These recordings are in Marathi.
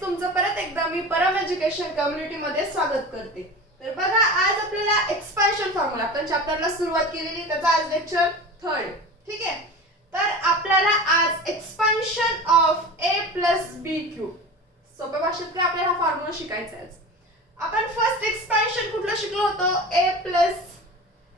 फ्रेंड्स, तुमचं परत एकदा मी परम एज्युकेशन कम्युनिटी मध्ये स्वागत करते। तर बघा, आज आपल्याला एक्सपान्शन फॉर्म्युला आपण चॅप्टरला सुरुवात केलेली, त्याचा आज लेक्चर 3। ठीक आहे, तर आपल्याला आज expansion of a + b cube, सोप्या भाषेत काय आपल्याला हा फॉर्म्युला शिकायचा आहे। आपण फर्स्ट एक्सपान्शन कुठलं शिकलो होतो, a +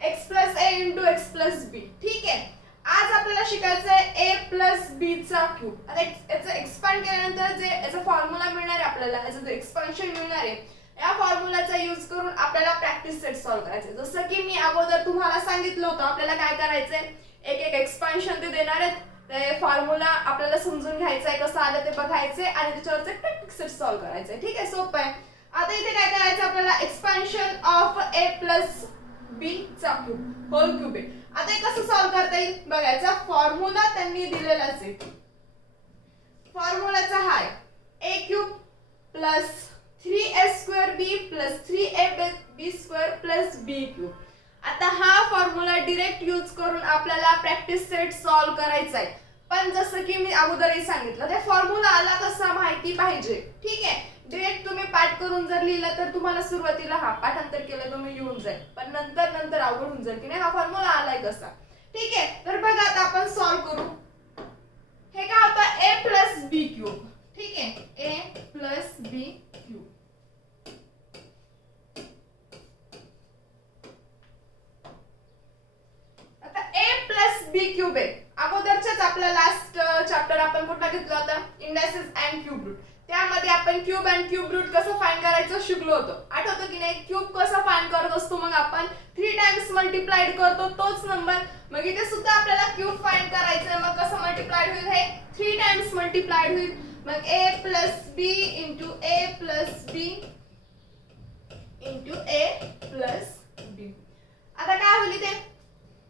x + a * x + b। ठीक आहे, आज आपल्याला शिकायचं आहे a + b चा क्यूब। आता याचं एक्सपांड केल्यानंतर जे याचा फॉर्म्युला मिळणार आहे आपल्याला, याचं जे एक्सपान्शन मिळणार आहे, या फॉर्म्युलाचा यूज करून आपल्याला प्रॅक्टिस सेट सॉल्व्ह करायचे। जसं की मी अगोदर तुम्हाला सांगितलं होतं, आपल्याला काय करायचंय, एक एक एक्सपान्शन ते देणार आहेत, ते फॉर्म्युला आपल्याला समजून घ्यायचा आहे, कसं आलं ते बघायचे आणि त्याच्यावरचे प्रॅक्टिस सेट सॉल्व्ह करायचे। ठीक आहे, सोपं आहे। आता इथे काय करायचं आपल्याला, एक्सपान्शन ऑफ a + b चा क्यूब होल क्यूब आहे। आता हे कसं सॉल्व्ह करता येईल बघायचा, फॉर्म्युला त्यांनी दिलेलाच आहे। फॉर्म्युलाचा हा आहे a³ + 3a² + 3ab² + b³। आता हा फॉर्म्युला डायरेक्ट यूज करून आपल्याला प्रॅक्टिस सेट सॉल्व्ह करायचा आहे। पण जसं की मी अगोदरही सांगितलं, ते फॉर्म्युला आला कसा माहिती पाहिजे। ठीक आहे, डायरेक्ट तुम्ही पाठ करून जर लिहिलं तर तुम्हाला सुरुवातीला हा पाठांतर केलं तुम्ही येऊन जाईल, पण नंतर अवघड होऊन जाईल की नाही, हा फॉर्म्युला आलाय कसा। ठीक आहे, तर बघा आता आपण सॉल्व्ह करू। हे काय होतं, a + b³। ठीक आहे, a + b³। आता a + b³ आहे। अगोदरच्याच आपला लास्ट चॅप्टर आपण कुठला घेतला होता, इंडायसेस अँड क्यूब रूट, त्यामध्ये आपण क्यूब अँड क्यूब रूट कसं फाइंड करायचं शिकलो होतो। आठवतं की नाही, क्यूब कसं फाइंड करत असतो, मग आपण 3 टाइम्स मल्टिप्लाइड करतो तोच नंबर। मग इथे सुद्धा आपल्याला क्यूब फाइंड करायचं, मग कसं मल्टिप्लाइड होईल, हे 3 टाइम्स मल्टिप्लाइड होईल। मग a + b * a + b * a + b। आता काय होईल इथे,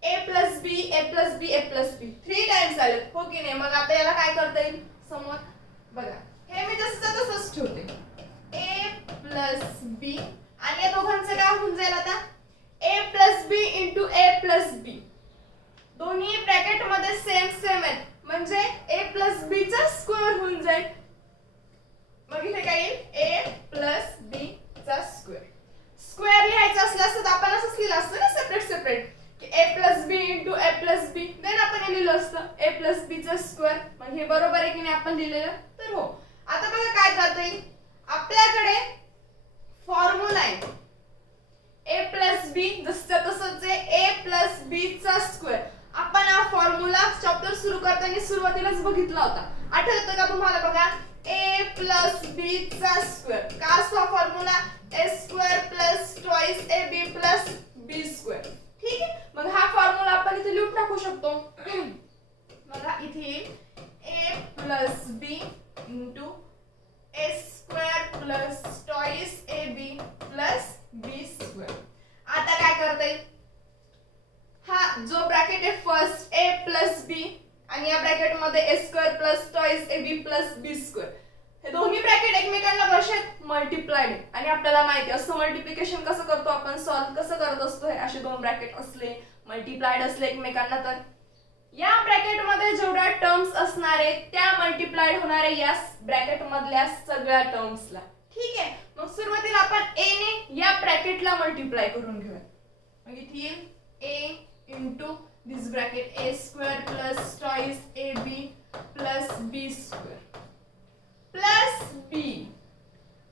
a + b a + b a + b 3 times आले, हो की नाही। मग आता याला काय करता येईल, समोर बघा, हे मी जसं तसंच ठेवते, a + b आणि या दोघांचं काय होऊन जाईल आता, a + b * a + b। दोन्ही ब्रॅकेट मध्ये सेम आहेत, म्हणजे a + b चा स्क्वेअर होऊन जाईल। मग इथे काय येईल, a + b चा स्क्वेअर। स्क्वेअर लिहायचं असल्यास तर आपण असंच लिहिलं असतं ना, सेपरेट की a + b * a + b, then आपण हे लिहिलं असतं a + b चा स्क्वेअर। मग हे बरोबर आहे की नाही आपण लिहिलेलं, तर हो। आता बघा काय करता येईल, आपल्याकडे फॉर्म्युला आहे a + b, जसं तसंच आहे a + b चा स्क्वेअर। आपण हा फॉर्म्युला चॅप्टर सुरू करताना सुरुवातीलाच बघितला होता, आठवतं का तुम्हाला, बघा a + b चा स्क्वेअर का असतो फॉर्म्युला, a² + 2ab + b²। ठीक आहे, मग हा फॉर्म्युला आपण इथे लिहून टाकू शकतो। बघा इथे a + b * a² + 2ab + b²। आता काय करता येईल, हा जो ब्रॅकेट आहे फर्स्ट a + b आणि या ब्रॅकेट मध्ये a² + 2ab + b², हे दोन्ही ब्रॅकेट एकमेकांना कसे मल्टिप्लाइड, आणि आपल्याला माहिती असतं मल्टिप्लिकेशन कसं करतो आपण, सॉल्व्ह कसं करत असतो। हे असे दोन ब्रॅकेट असले मल्टिप्लाइड असले एकमेकांना, तर या ब्रॅकेट मध्ये जेवढ्या टर्म्स असणार आहेत त्या मल्टिप्लाइड होणार आहे या ब्रॅकेट मधल्या सगळ्या टर्म्सला। ठीक आहे, मग सुरुवातीला आपण a ने या ब्रॅकेटला मल्टिप्लाय करून घेऊया। मग इथे येईल a * this bracket a² + 2ab + b² + b,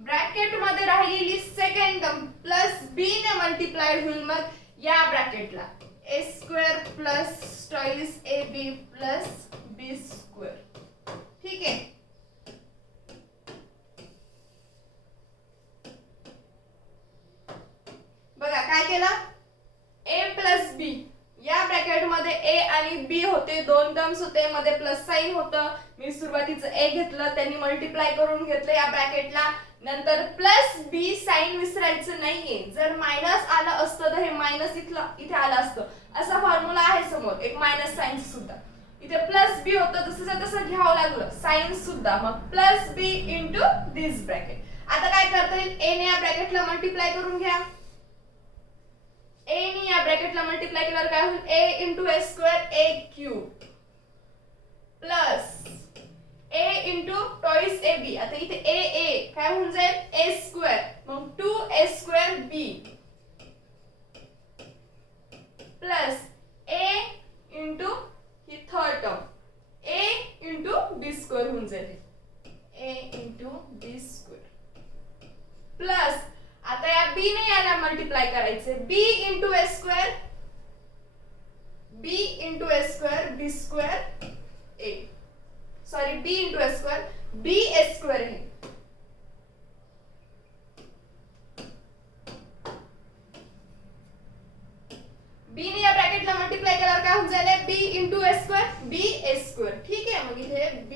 bracket मध्ये राहिलेली सेकंड टर्म प्लस b ने मल्टिप्लाइड होईल मग या ब्रॅकेटला a² + 2ab + b²। ठीक आहे, बघा काय केलं, a + b, या ब्रॅकेट मध्ये a आणि b होते, दोन टर्म्स होते, मध्ये प्लस साइन होतं, मी सुरुवातीचं a घेतलं, त्यांनी मल्टिप्लाय करून घेतलं या ब्रॅकेटला, नंतर प्लस b साइन विसरायचं नाहीये, जर मायनस आलं असतं तर हे मायनस इथे आलं असतं। असा फॉर्म्युला आहे समोर एक मायनस साइन सुद्धा, इथे प्लस b होतं, जसं तसं घ्यावं लागलं साइन सुद्धा, मग प्लस b * दिस ब्रॅकेट। आता काय करता येईल, a ने या ब्रॅकेटला मल्टिप्लाय करून घ्या, a ने या ब्रॅकेटला मल्टिप्लाय केल्यावर काय होईल, a * a² a³ + a * 2ab, आता इथे a काय होऊन जाईल ए स्क्वेअर, मग 2a²b plus a into he third term a into b² होऊन जाईल, a इंटू b² प्लस आता या b ने याला मल्टिप्लाय करायचे, b into a² b into a² b² a sorry b into a² b a² है, b ने या ब्रॅकेटला मल्टिप्लाय केल्यावर काय होऊन जाईल b into a² b a², ठीक आहे. मग इथे b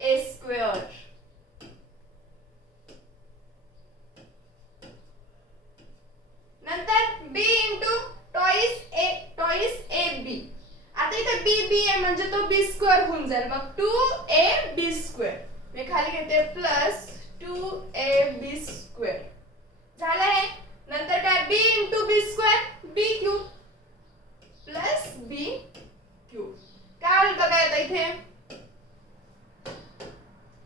a², नंतर b इंटू टॉइस ab, आता इथे b b आहे म्हणजे तो b² होऊन जाईल, मग 2ab², मी खाली घेते प्लस 2ab² झालं आहे. नंतर काय b into b² b³ plus b³ काय होईल बघा आता इथे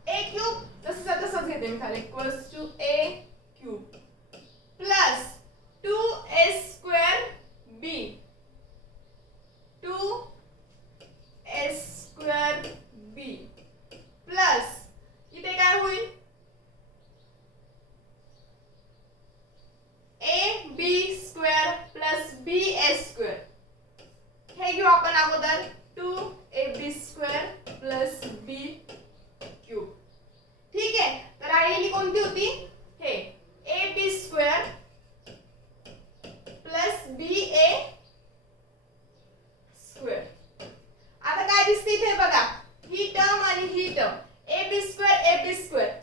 a³ तसंच घेते मी खाली equals to a³ plus 2a²b 2a²b plus इथे काय होईल ab² प्लस ba², हे घेऊ आपण अगोदर 2ab² प्लस b³, ठीक आहे. तर राहिलेली कोणती होती हे ab² प्लस ba². आता काय दिसते इथे बघा, ही टर्म आणि ही टर्म ab²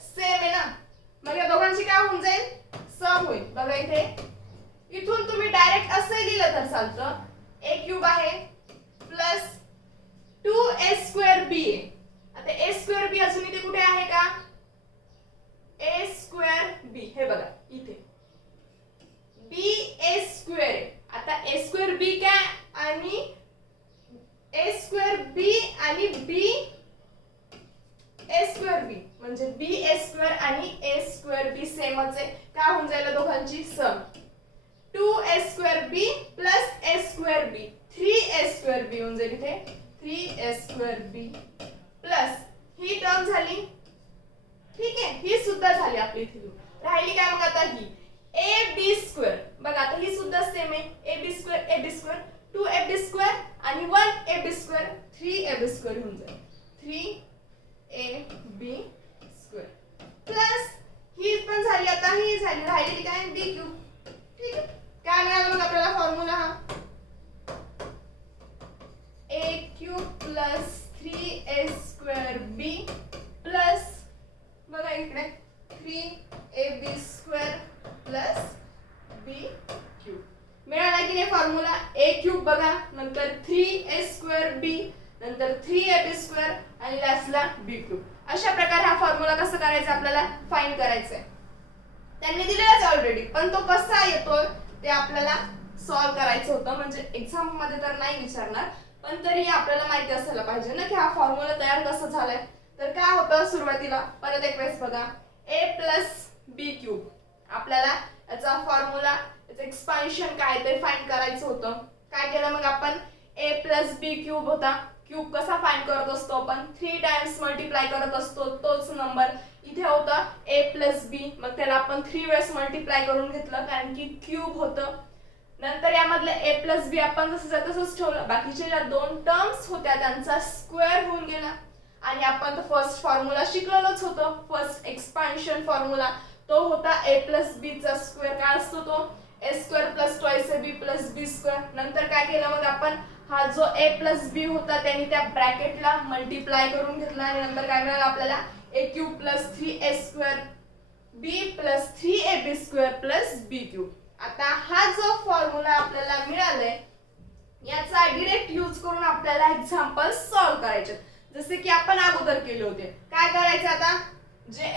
सेम आहे ना, मग या दोघांची काय होऊन जाईल सम होईल. बघा इथे इथून तुम्ही डायरेक्ट असे लिहिलं तर चालतं, a³ आहे प्लस 2a²b आहे. आता a²b अजून इथे कुठे आहे का a²b, हे बघा इथे ba² आहे. आता a²b काय आणि a²b आणि ba²b म्हणजे ba² आणि a²b सेमच आहे, काय होऊन जाईल दोघांची सम 2a²b प्लस a²b 3a²b होऊन जाईल इथे 3a²b प्लस ही टर्म झाली, ठीक आहे. ही सुद्धा झाली आपली इथे. राहिली काय मग आता ही ab², बघा आता ही सुद्धा सेम आहे ab² 2ab² आणि 1ab² 3ab² होऊन जाईल 3ab² प्लस ही पण झाली, आता ही झाली, राहिलेली काय b³, ठीक आहे. काय मिळालं मग आपल्याला फॉर्म्युला हा a³ प्लस 3a²b प्लस बघा इकडे 3ab² प्लस b³ मिळाला की नाही फॉर्म्युला a³ बघा, नंतर 3a²b नंतर 3ab² आणि लास्टला b³. अशा प्रकारे हा फॉर्म्युला कसं करायचा आपल्याला फाइंड करायचा आहे. त्यांनी दिलेलाच ऑलरेडी, पण तो कसा येतो ते आपल्याला सॉल्व करायचं होतं, म्हणजे एक्झाम मध्ये तर नाही विचारणार पण तरी आपल्याला माहिती असायला पाहिजे ना की हा फॉर्म्युला तयार कसा झालाय. तर काय होतं सुरुवातीला परत एक वेळेस बघा a प्लस b³ आपल्याला याचा फॉर्म्युला याचं एक्सपान्शन काय ते फाइंड करायचं होतं. काय केलं मग आपण a प्लस b³ होता, क्यूब कसा फाइंड करत असतो आपण 3 टाइम्स मल्टिप्लाय करत असतो, तोच नंबर इथे होता a प्लस b, मग त्याला आपण 3 वेळेस मल्टिप्लाय करून घेतलं कारण की क्यूब होतं. नंतर यामधले a प्लस b आपण जसं तसंच ठेवलं, बाकीच्या ज्या दोन टर्म्स होत्या त्यांचा स्क्वेअर होऊन गेला आणि आपण फर्स्ट फॉर्म्युला शिकलेलोच होतो, फर्स्ट एक्सपान्शन फॉर्म्युला तो होता a प्लस b चा स्क्वेअर. काय असतो तो a² plus twice ab plus b². नंतर काय केलं मग आपण हा जो a प्लस b होता त्यांनी त्या ब्रॅकेटला मल्टिप्लाय करून घेतला आणि नंतर काय मिळालं आपल्याला a³ plus 3a²b plus 3ab² plus b³. आता हा जो फॉर्म्युला आपल्याला मिळालाय याचा डायरेक्ट यूज करून आपल्याला एक्झाम्पल सॉल्व करायचे, जसे की आपण अगोदर केले होते. काय करायचं आता जे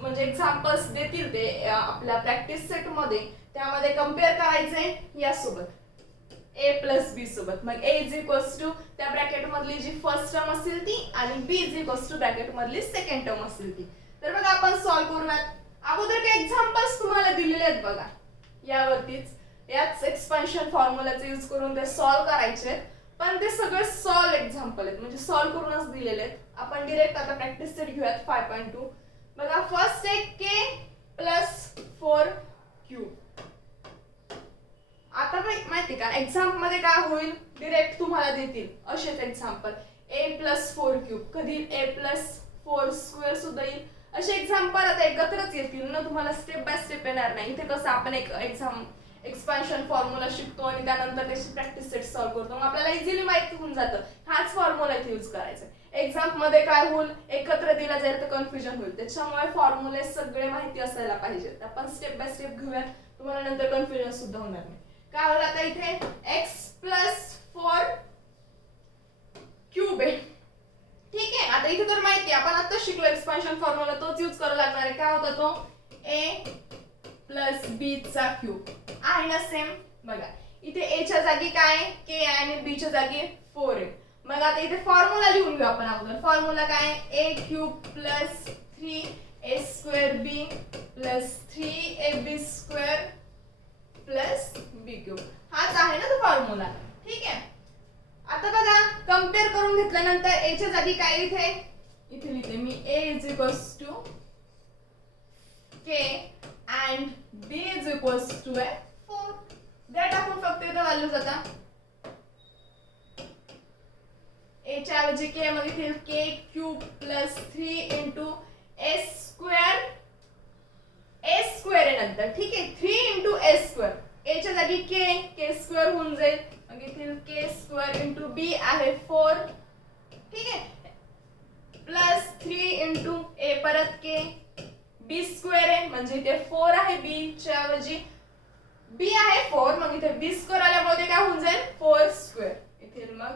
म्हणजे एक्झाम्पल्स देतील ते आपल्या प्रॅक्टिस सेट मध्ये त्यामध्ये कंपेअर करायचे यासोबत a प्लस b सोबत. मग a इज इक्वल्स टू त्या ब्रॅकेट मधली जी फर्स्ट टर्म असेल ती आणि b is equals two bracket मधली सेकंड टर्म असेल ती. तर बघा आपण सॉल्व्ह करूयात. अगोदर काही एक्झाम्पल्स तुम्हाला दिलेले आहेत बघा यावरतीच, याच एक्सपान्शन फॉर्म्युलाचा यूज करून ते सॉल्व्ह करायचे आहेत. पण ते सगळे सॉल्व्ह एक्झाम्पल आहेत म्हणजे सॉल्व्ह करूनच दिलेले आहेत. आपण डायरेक्ट आता प्रॅक्टिस सेट घेऊयात 5.2. बघा फर्स्ट एक k + 4q. आता माहिती का एक्झाम मध्ये काय होईल, डायरेक्ट तुम्हाला देतील असेच एक्झाम्पल a + 4q, कधी a + 4² सुद्धा येईल. असे एक्झाम्पल आता एकत्रच येतील ना, तुम्हाला स्टेप बाय स्टेप येणार नाही. इथे कसं आपण एक एक्झाम एक्सपान्शन फॉर्म्युला शिकतो आणि त्यानंतर त्याची प्रॅक्टिस सेट सॉल्व्ह करतो, मग आपल्याला इझिली माहिती होऊन जातं हाच फॉर्म्युला इथे यूज करायचा. एक्झाम मध्ये काय होईल, एकत्र दिला जाईल तर कन्फ्युजन होईल. त्याच्यामुळे फॉर्म्युले सगळे माहिती असायला पाहिजेत. आपण स्टेप बाय स्टेप घेऊयात, तुम्हाला नंतर कन्फ्युजन सुद्धा होणार नाही. काय होईल आता इथे x + 4³ आहे. ठीक आहे, आता इथे तर माहिती आपण आता शिकलो एक्सपान्शन फॉर्म्युला, तोच यूज करावा लागणार आहे. काय होता तो a + b³ आहे ना सेम. बघा इथे a च्या जागी काय k आणि b च्या जागी 4 आहे. मग आता इथे फॉर्म्युला लिहून घेऊ आपण अगोदर. फॉर्म्युला काय a³ + 3a²b + 3ab² + b³ हाच आहे ना तो फॉर्म्युला. ठीक आहे, आता बघा कंपेअर करून घेतल्यानंतर a च्या जागी काय इथे लिहिते मी a = k and b = 4. द्या टाकून फक्त इथे व्हॅल्यूज आता. a च्या ऐवजी k, मग इथे k³ + 3 × a². a² आहे नंतर. ठीक आहे, 3 × a². a च्या जागी k² होऊन जाईल. मग इथे k² × b आहे 4. ठीक आहे, प्लस 3 × a परत k, b² आहे म्हणजे इथे 4 आहे. b च्या ऐवजी b आहे 4, मग इथे b² आल्यामुळे काय होऊन जाईल 4². इथे मग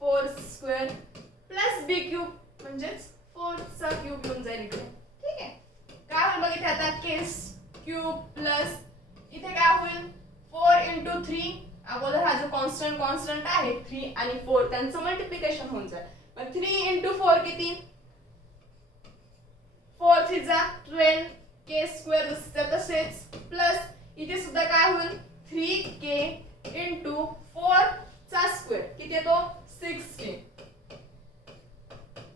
4² + b³ म्हणजे 4³ होऊन जाईल इकडे. ठीक आहे, काय होईल मग इथे आता k³ इथे काय होईल 4 × 3. अगोदर हा जो कॉन्स्टंट आहे 3 आणि 4 त्यांचं मल्टिप्लिकेशन होऊन जाईल. मग 3 × 4 किती, 4 × 3 = 12, k² तसेच प्लस इथे सुद्धा काय होईल 3k × 4² किती येतो 16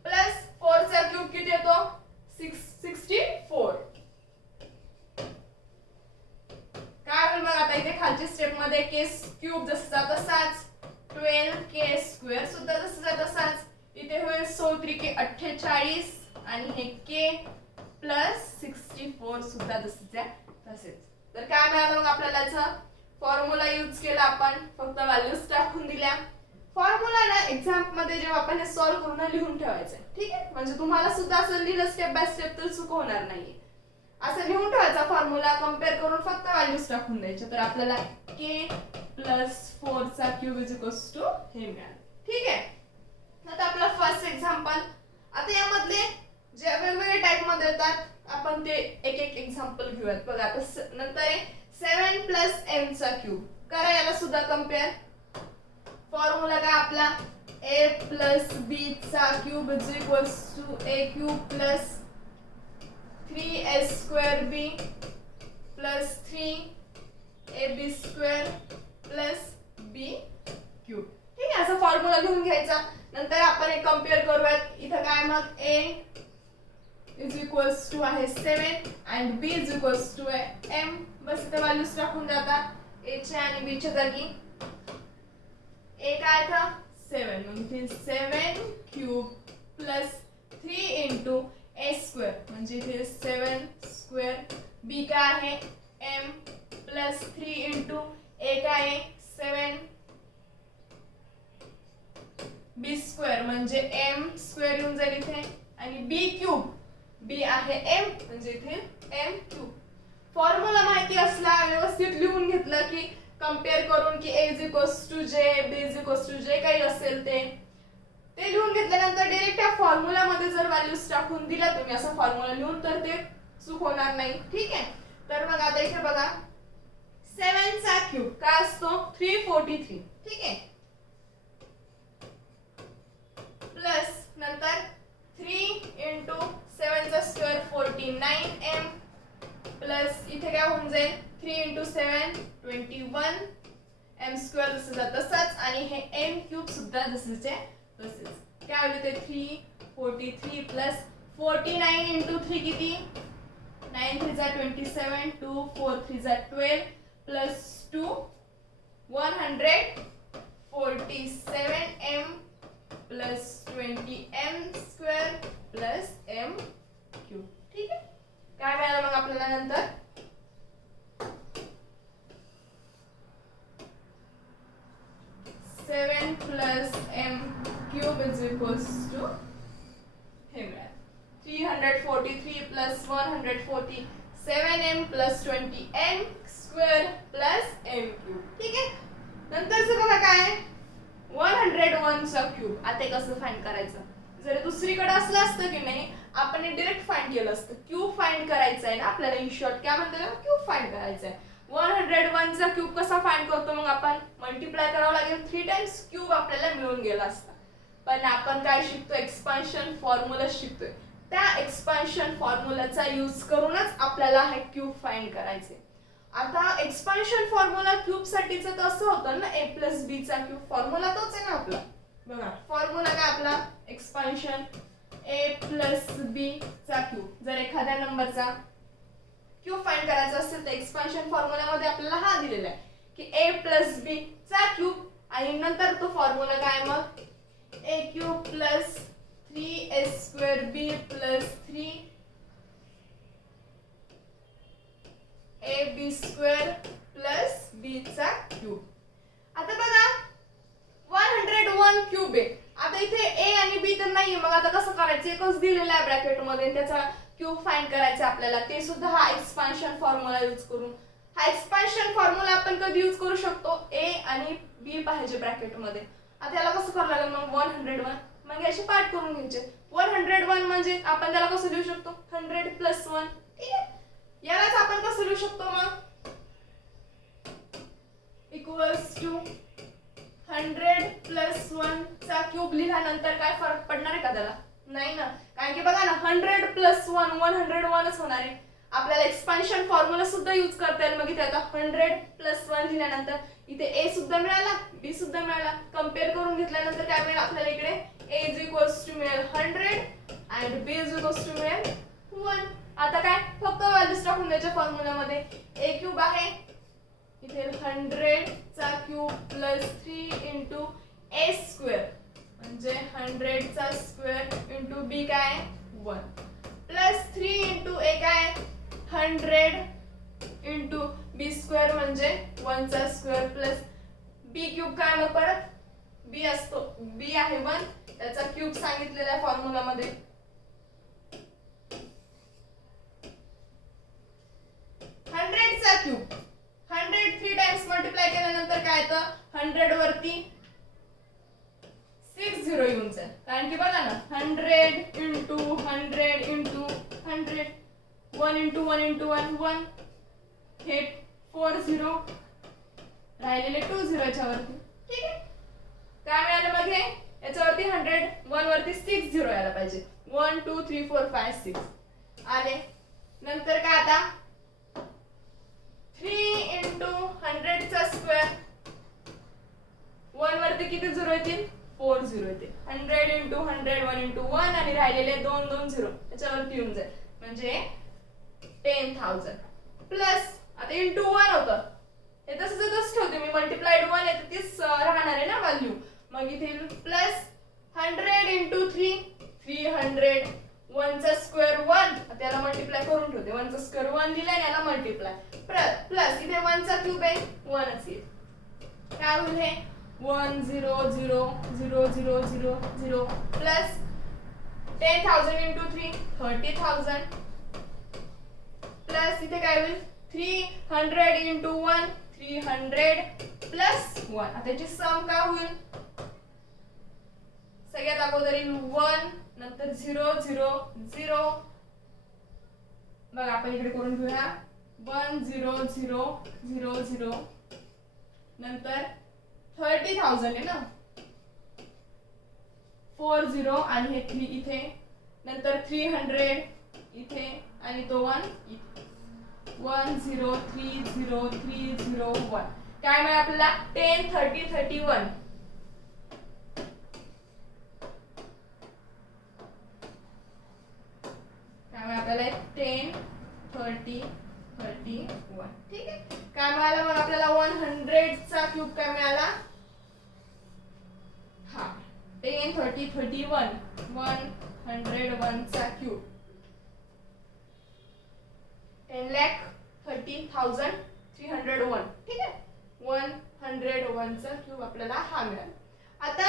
प्लस 4³ किती येतो 64. काय होईल मग आता इथे खालच्या स्टेप मध्ये k³ जसं तसाच, 12k² सुद्धा जसं तसाच. इथे होईल 16 × 48 आणि हे k + 64 सुद्धा तसेच. तर काय मिळालं मग आपल्याला याचा फॉर्म्युला यूज केला आपण, फक्त व्हॅल्यूज टाकून दिल्या. फॉर्म्युला ना एक्झाम मध्ये जेव्हा आपण हे सॉल्व्ह करून लिहून ठेवायचं. ठीक आहे, म्हणजे तुम्हाला सुद्धा असं लिहिलं स्टेप बाय स्टेप तर चूक होणार नाहीये. असं लिहून ठेवायचा फॉर्म्युला, कंपेअर करून फक्त व्हॅल्यूज टाकून द्यायचे. तर आपल्याला k + 4³ हे मिळालं. ठीक आहे, आता आपला फर्स्ट एक्झाम्पल. आता यामधले जे वेगवेगळे टाइप मध्ये येतात आपण ते एक एक्झाम्पल घेऊयात. बघा आता नंतर आहे 7 + m³. करा याला सुद्धा कंपेअर. फॉर्म्युला काय आपला a + b³ = a³ + 3a²b + 3ab² + b³. ठीक आहे, असा फॉर्म्युला लिहून घ्यायचा. नंतर आपण एक कंपेअर करूयात. इथं काय मग a = आहे 7 and b = m. बस इथे व्हॅल्यूज टाकूं जाता a च्या आणि b च्या जागी. a काय था 7 म्हणजे 7³ + 3 × a² म्हणजे इथे 7². b काय आहे m + 3 × a काय आहे 7 b² म्हणजे m² येऊन जाईल इथे. आणि b³ b आहे m म्हणजे इथे m³. फॉर्म्युला माहिती असला व्यवस्थित लिहून घेतलं की कंपेअर करून की a = j b = j काही असेल ते लिहून घेतल्यानंतर डायरेक्ट त्या फॉर्म्युला मध्ये जर व्हॅल्यूज टाकून दिला तुम्ही असा फॉर्म्युला लिहून तर ते चूक होणार नाही. ठीक आहे, तर मग आता इथे बघा 7 चा क्यूब काय असतो 343. ठीक आहे, प्लस नंतर 3 × 7 चा स्क्वेअर 49m प्लस इथे काय होऊन जाईल 3 × 7 21 m स्क्वेअर जसं तसंच आणि हे m क्यूब सुद्धा जसंचे तसेच काय होईल ते 343 प्लस 49 × 3 किती 9 3 जा 27 2 4 3 जा 12 plus 2 147m plus 20m square plus m cube. ठीक आहे. काय मिळालं मग आपल्याला नंतर 7 plus m cube is equals to हे मिळालं 343 plus 147m plus 20m square plus m cube. ठीक आहे. नंतरचं बघा काय 101 चा क्यूब. आता कसं फाइंड करायचं जर दुसरीकडे असलं असतं की नाही आपण डायरेक्ट फाइंड केलं असतं. क्यूब फाइंड करायचा आहे ना आपल्याला इन शॉर्ट काय म्हणतात क्यूब फाइंड करायचा आहे. 101 चा क्यूब कसा फाइंड करतो मग आपण मल्टिप्लाय करावं लागेल 3 टाइम्स क्यूब आपल्याला मिळून गेला असता. पण आपण काय शिकतो एक्सपान्शन फॉर्म्युला शिकतोय. त्या एक्सपान्शन फॉर्म्युलाचा यूज करूनच आपल्याला हे क्यूब फाइंड करायचे. आता एक्सपान्शन फॉर्म्युला क्यूब साठीचं कसं होतं ना a + b चा क्यूब फॉर्म्युला तोच आहे ना आपला. बघा फॉर्म्युला काय आपला एक्सपान्शन a + b चा क्यूब. जर एखाद्या नंबरचा क्यूब फाइंड करायचा असेल तर एक्सपान्शन फॉर्म्युला मध्ये आपल्याला हा दिलेला आहे की a + b चा क्यूब आणि नंतर तो फॉर्म्युला काय मग a³ + 3a² b + 3ab² + b चा क्यूब. आता बघा 101 क्यूब आहे. आता इथे a आणि b तर नाहीये मग आता कसं करायचं एकच दिलेलं आहे ब्रॅकेट मध्ये त्याचा क्यूब फाइंड करायचा आपल्याला ते सुद्धा हा एक्सपान्शन फॉर्म्युला यूज करून. हा एक्सपान्शन फॉर्म्युला आपण कधी यूज करू शकतो a आणि b पाहिजे ब्रॅकेट मध्ये. आता याला कसं करावं लागेल मग 101 मग याचे पार्ट करून घ्यायचे. 101 म्हणजे आपण त्याला कसं लिहू शकतो 100 + 1. ठीक आहे. यालाच आपण कसं लिहू शकतो मग इक्वल्स टू 100 + 1 चा क्यूब लिहिल्यानंतर काय फरक पडणार आहे का त्याला नाही ना. कारण की बघा ना 100 + 1 101च होणार आहे. आपल्याला एक्सपान्शन फॉर्म्युला सुद्धा यूज करता येईल. मग इथे आता 100 + 1 लिहिल्यानंतर इथे a सुद्धा मिळाला b सुद्धा मिळाला. कंपेअर करून घेतल्यानंतर काय मिळेल आपल्याला इकडे a मिळेल 100 and b मिळेल 1. आता काय फक्त व्हॅल्यूज टाकून द्यायच्या फॉर्म्युला मध्ये. a³ आहे इथे 100 चा क्यूब प्लस 3 × a² म्हणजे 100 चा स्क्वेअर × b काय 1 प्लस 3 × a काय 100 × b² म्हणजे 1 चा स्क्वेअर प्लस b³ काय मग परत b असतो b आहे 1 त्याचा क्यूब सांगितलेला आहे फॉर्म्युला मध्ये. 100 चा क्यूब 100 3 टाइम्स मल्टिप्लाय केल्यानंतर काय येतं 100 वरती 6 झिरो येऊन जाईल. कारण की बघा ना 100 × 100 × 100 1 × 1 × 1 1 हे 4 झिरो राहिलेले 2 झिरोच्या वरती. ठीक आहे. काय मिळालं मग हे याच्यावरती 100 1 वरती 6 झिरो यायला पाहिजे. 1 2 3 4 5 6 आले. नंतर काय आता 3 × 100 चा स्क्वेअर 1 वरती किती झिरो येतील 4 झिरो येतील. 100 × 100 1 × 1 आणि राहिलेले 2 2 झिरो याच्यावरती येऊन जाईल म्हणजे 10,000 प्लस आता × 1 होतं हे तसंच ठेवते मी मल्टिप्लाइड 1 आहे तर तीच राहणार आहे ना व्हॅल्यू. मग इथे प्लस 100 × 3 300 1 चा स्क्वेअर 1 त्याला मल्टिप्लाय करून ठेवते 1 चा स्क्वेअर 1 दिलाय आणि याला मल्टिप्लाय प्लस इथे 1 चा क्यूब आहे 1च येईल. काय होईल हे 1 0 0 0 0 0 0 प्लस 10,000 × 3 30,000 प्लस इथे काय होईल 300 × 1 300 प्लस 1. आता याची सम काय होईल सगळ्यात अगोदर 1 नंतर 0 0 0 बघा आपण इकडे करून घेऊया 1 0 0 0 0 नंतर 30,000 आहे ना 4 0 आणि हे 3 इथे नंतर 300 इथे आणि तो 1 इथे. 1 0 3 0 3 0 1. काय मिळेल आपल्याला 10 30 31. त्यामुळे आपल्याला 10 30 31. ठीक आहे. काय मिळालं मग आपल्याला 100 चा क्यूब काय मिळाला? हा 10 30 31 101 चा क्यूब 10,30,301. ठीक आहे. 101 चा क्यूब आपल्याला हा मिळाला. आता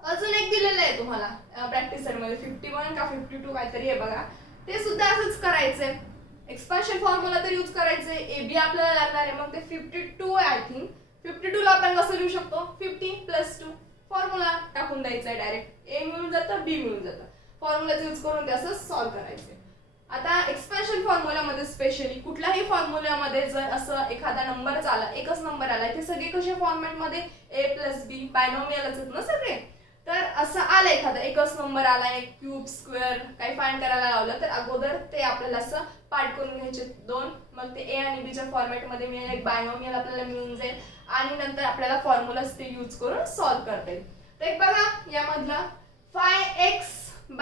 अजून एक दिलेलं आहे तुम्हाला प्रॅक्टिस सेट मध्ये 51 का 52 काहीतरी आहे बघा. ते सुद्धा असंच करायचंय. एक्सपान्शन फॉर्म्युला तर यूज करायचंय. ए बी आपल्याला लागणार आहे. मग ते 52 आहे आय थिंक. 52 ला आपण कसं लिहू शकतो? 50 + 2 फॉर्म्युला टाकून द्यायचा आहे डायरेक्ट. ए मिळून जातं बी मिळून जातं. फॉर्म्युलाचा यूज करून ते असं सॉल्व्ह करायचंय. आता एक्सपान्शन फॉर्म्युलामध्ये स्पेशली कुठल्याही फॉर्म्युल्यामध्ये जर असं एखादा नंबरच आला, एकच नंबर आला, ते सगळे कशा फॉर्मॅटमध्ये a + b बायनॉमियलच आहेत ना सगळे. तर असं आलं एखादा एकच नंबर आला, एक क्यूब स्क्वेअर काही फाइंड करायला लावलं तर अगोदर ते आपल्याला असं पार्ट करून घ्यायचे 2. मग ते a आणि b च्या फॉर्मॅटमध्ये मिळेल, एक बायनॉमियल आपल्याला मिळून जाईल आणि नंतर आपल्याला फॉर्म्युलाज ते यूज करून सॉल्व्ह करता येईल. तर एक बघा यामधला 5x /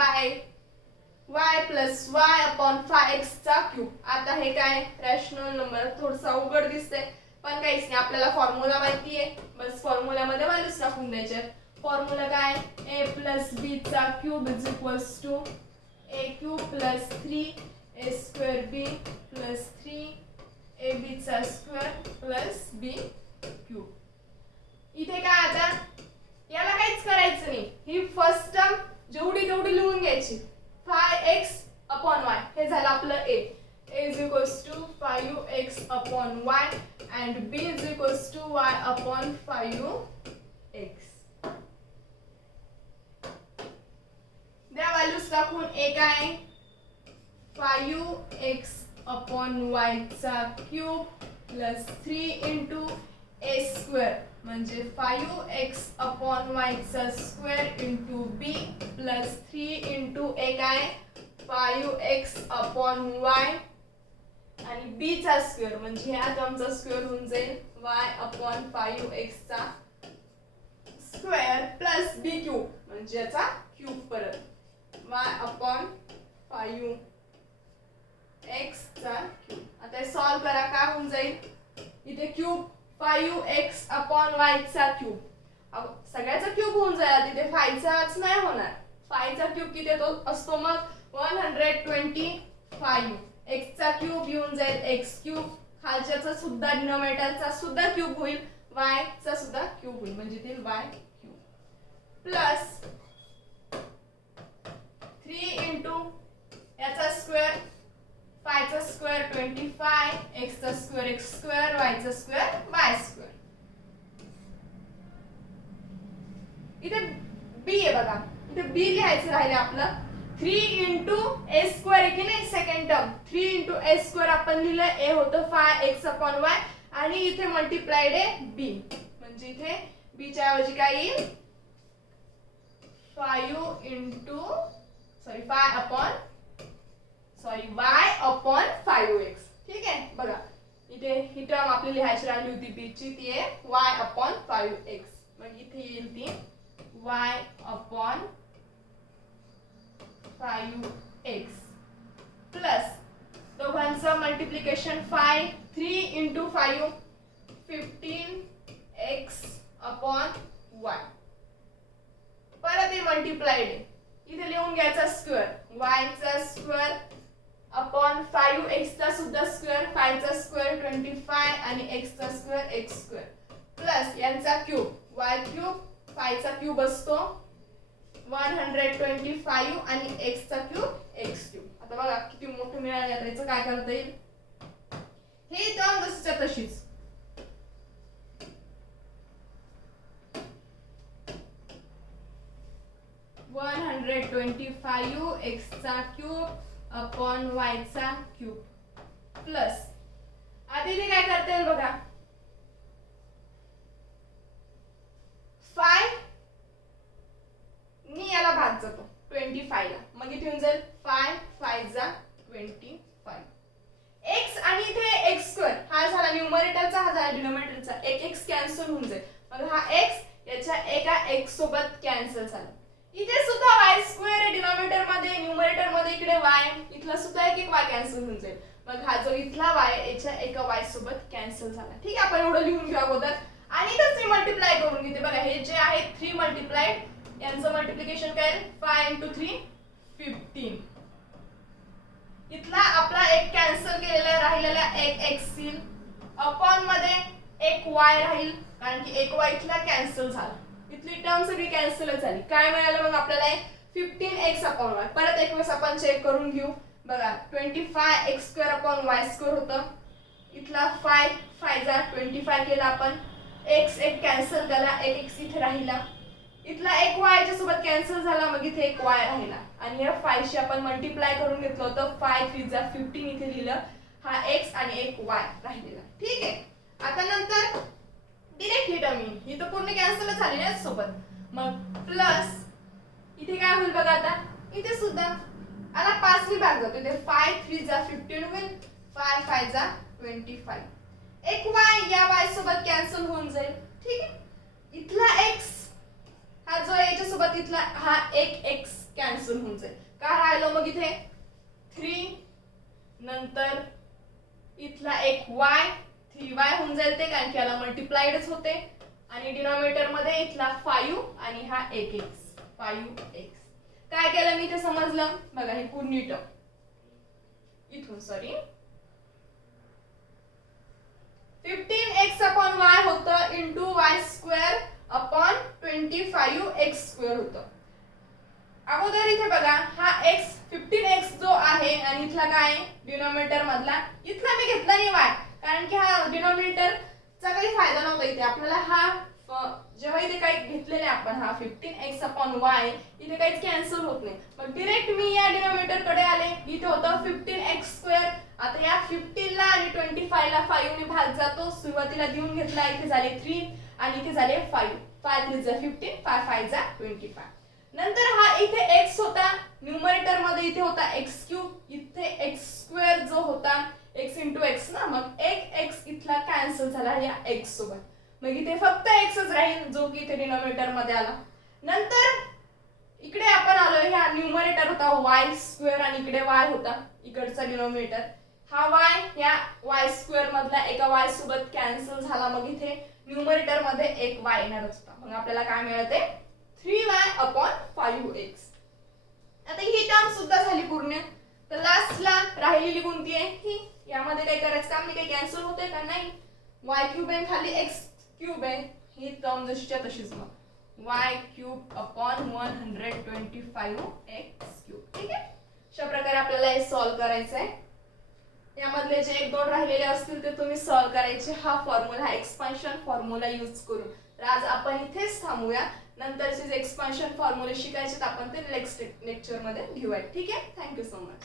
y + y upon 5x चा क्यूब. आता हे काय रॅशनल नंबर थोडंसं अवघड दिसतंय पण काहीच नाही. आपल्याला फॉर्म्युला माहिती आहे. बस फॉर्म्युल्यामध्ये व्हॅल्यूज टाकून द्यायचे. फॉर्म्युला काय? a + b चा क्यूब = a³ + 3a²b + 3ab चा स्क्वेअर + b³. इथे काय आता याला काहीच करायचं नाही. ही फर्स्ट टर्म जेवढी तेवढी लिहून घ्यायची. 5x अपॉन y हे झालं आपलं a. a = 5x upon y and b = y upon 5x. द्या व्हॅल्यूज टाकून. a काय? 5x अपॉन y चा क्यूब + 3 * a² म्हणजे 5x अपॉन y चा स्क्वेअर * b + 3 * a काय? 5x अपॉन y आणि b चा स्क्वेअर म्हणजे ह्या टर्मचा स्क्वेअर होऊन जाईल y अपॉन 5x चा स्क्वेअर + b³ म्हणजे याचा क्यूब परत y अपॉन 5x चा क्यूब. आता हे सॉल्व करा. काय होऊन जाईल? इथे क्यूब 5x अपॉन y चा क्यूब. सगळ्याचा क्यूब होऊन जाईल. तिथे 5 चाच नाही होणार. 5 चा क्यूब किती असतो मग? 125. x चा क्यूब येऊन जाईल x³. खालच्याचा सुद्धा डिनोमिनेटरचा सुद्धा क्यूब होईल. y चा सुद्धा क्यूब होईल म्हणजे ते y³ प्लस 3 * याचा स्क्वेअर 5 चा स्क्वेअर 25 x चा स्क्वेअर x² y चा स्क्वेअर y². इथे b आहे बघा. इथे b लिहायचं राहिले आपलं. 3 * a² आहे की नाही सेकंड टर्म. 3 * a² आपण लिहिलं. a होतं 5x अपॉन y आणि इथे मल्टिप्लाइड आहे b म्हणजे इथे b च्या ऐवजी काय येईल? 5 y अपॉन 5x. ठीक आहे बघा इथे ही टर्म आपली लिहायची राहिली होती b ची. ती आहे y अपॉन 5x. मग इथे येईल ती y अपॉन 5x प्लस दोघांचं मल्टिप्लिकेशन 3 * 5 15x अपॉन y. परत हे मल्टिप्लाइड आहे. इथे लिहून घ्यायचा स्क्वेअर y चा स्क्वेअर अपॉन 5x चा सुद्धा स्क्वेअर 5 चा स्क्वेअर 25 आणि x चा स्क्वेअर x² प्लस यांचा क्यूब y³ 5 चा क्यूब असतो 125 आणि x चा क्यूब x³. आता बघा किती मोठं मिळालं. आता याचं काय करता येईल? हे टर्म जशीच्या तशीच 125 x चा क्यूब अपॉन y चा क्यूब प्लस आधी इथे काय करता येईल बघा 5 नी याला भाग जातो 25 ला, मग इथे येऊन जाईल 5 5 जा 25. x आणि इथे x स्क्वेअर हा झाला न्यूमरेटरचा, हा झाला डिनोमिनेटरचा, एक x कॅन्सल होऊन जाईल. मग हा x याच्या एका x सोबत कॅन्सल झाला. इथे सुद्धा y स्क्वेअर आहे डिनोमिनेटर मध्ये, न्यूमरेटर मध्ये इकडे y, इथला सुद्धा एक y कॅन्सल होऊन जाईल. मग हा जो इथला y याच्या एका y सोबत कॅन्सल झाला. ठीक आहे, आपण एवढं लिहून घेऊ अगोदर आणि इथं 3 मल्टिप्लाय करून घेते. बघा हे जे आहे 3 मल्टिप्लाइड यांचं मल्टिप्लिकेशन काय आहे 5 × 3 15. इथला आपला एक कॅन्सल केलेला राहिलेला एक x येईल, अपॉन मध्ये एक y राहील कारण की एक y इथला कॅन्सल झाला. इथली टर्म सगळी कॅन्सलच झाली. काय मिळालं मग आपल्याला 15x अपॉन y. परत एक वेळेस आपण चेक करून घेऊ. बघा 25x² अपॉन y² होतं. इथला 5 5 जा 25 केला आपण, x एक कॅन्सल झाला, एक x इथे राहिला. इथला एक y याच्या सोबत कॅन्सल झाला, मग इथे एक y राहिला आणि या 5 शी आपण मल्टिप्लाय करून घेतलं होतं. 5 3 जा 15 इथे लिहिलं, हा x आणि एक y राहिलेला. ठीक आहे, आता नंतर डायरेक्ट ही टर्म ही तर पूर्ण कॅन्सल झाली ना सोबत, मग प्लस इथे काय होईल बघा, आता इथे सुद्धा आला 5 ने भाग जातो, इथे 5 3 जा 15 होईल, 5 5 जा 25. एक y या y सोबत कॅन्सल होऊन जाईल. ठीक आहे, इथला x हा जो याच्या सोबत इथला हा एक x कॅन्सल होऊन जाईल. काय राहिलो मग इथे 3, नंतर इथला एक y 3y होऊन जाईल ते, कारण की याला मल्टिप्लाइडच होते, आणि डिनोमिनेटर मध्ये इथला 5 आणि हा एक x 5x. काय केलं मी ते समजलं बघा, ही पूर्ण टर्म इथून सॉरी 15x अपॉन y होतं इंटू y² अपॉन 25x² होतं. अगोदर इथे बघा हा x 15x जो आहे आणि इथला काय डिनोमिनेटर मधला, इथला मी घेतला नाही y कारण की हा डिनोमिनेटरचा काही फायदा नव्हता. इथे आपल्याला हा जेव्हा इथे काही घेतलेले आपण हा 15x अपॉन y इथे काहीच कॅन्सल होत नाही, मग डायरेक्ट मी या डिनोमिनेटर कडे आले. इथे होतं 15x². आता या 15 ला आणि 25 ला 5 ने भाग जातो, सुरुवातीला देऊन घेतला, इथे झाले 3 आणि इथे झाले 5 5 3 जा 15 5 5 जा 25. नंतर हा इथे x होता न्यूमरेटर मध्ये, इथे होता x³, इथे x² जो होता x × x ना, मग एक x इथला कॅन्सल झाला या x सोबत, मग इथे फक्त xच राहील जो की इथे डिनोमिनेटर मध्ये आला. नंतर इकडे आपण आलो, ह्या न्यूमरेटर होता y² आणि इकडे y होता इकडचा डिनोमिनेटर, हा y या y² मधला एका y सोबत कॅन्सल झाला, मग इथे न्यूमरेटर मध्ये एक y येणारच होता. मग आपल्याला काय मिळते 3y अपॉन 5x. आता ही टर्म सुद्धा झाली पूर्ण. तर लास्टला राहिलेली कोणती आहे ही, यामध्ये काय करायचं काम नाही, काही कॅन्सल होते का नाही, y³ आहे खाली x³ आहे, ही टर्म जशीच्या तशीच, मग y³ अपॉन 125x³. ठीक आहे, अशा प्रकारे आपल्याला हे सॉल्व्ह करायचं आहे. यामधले जे 1-2 राहिलेले असतील ते तुम्ही सॉल्व्ह करायचे, हा फॉर्म्युला एक्सपान्शन फॉर्म्युला यूज करून. तर आज आपण इथेच थांबूया, नंतरचे जे एक्सपान्शन फॉर्म्युले शिकायचे आपण ते नेक्स्ट लेक्चर मध्ये घेऊया. ठीक आहे, थँक्यू सो मच.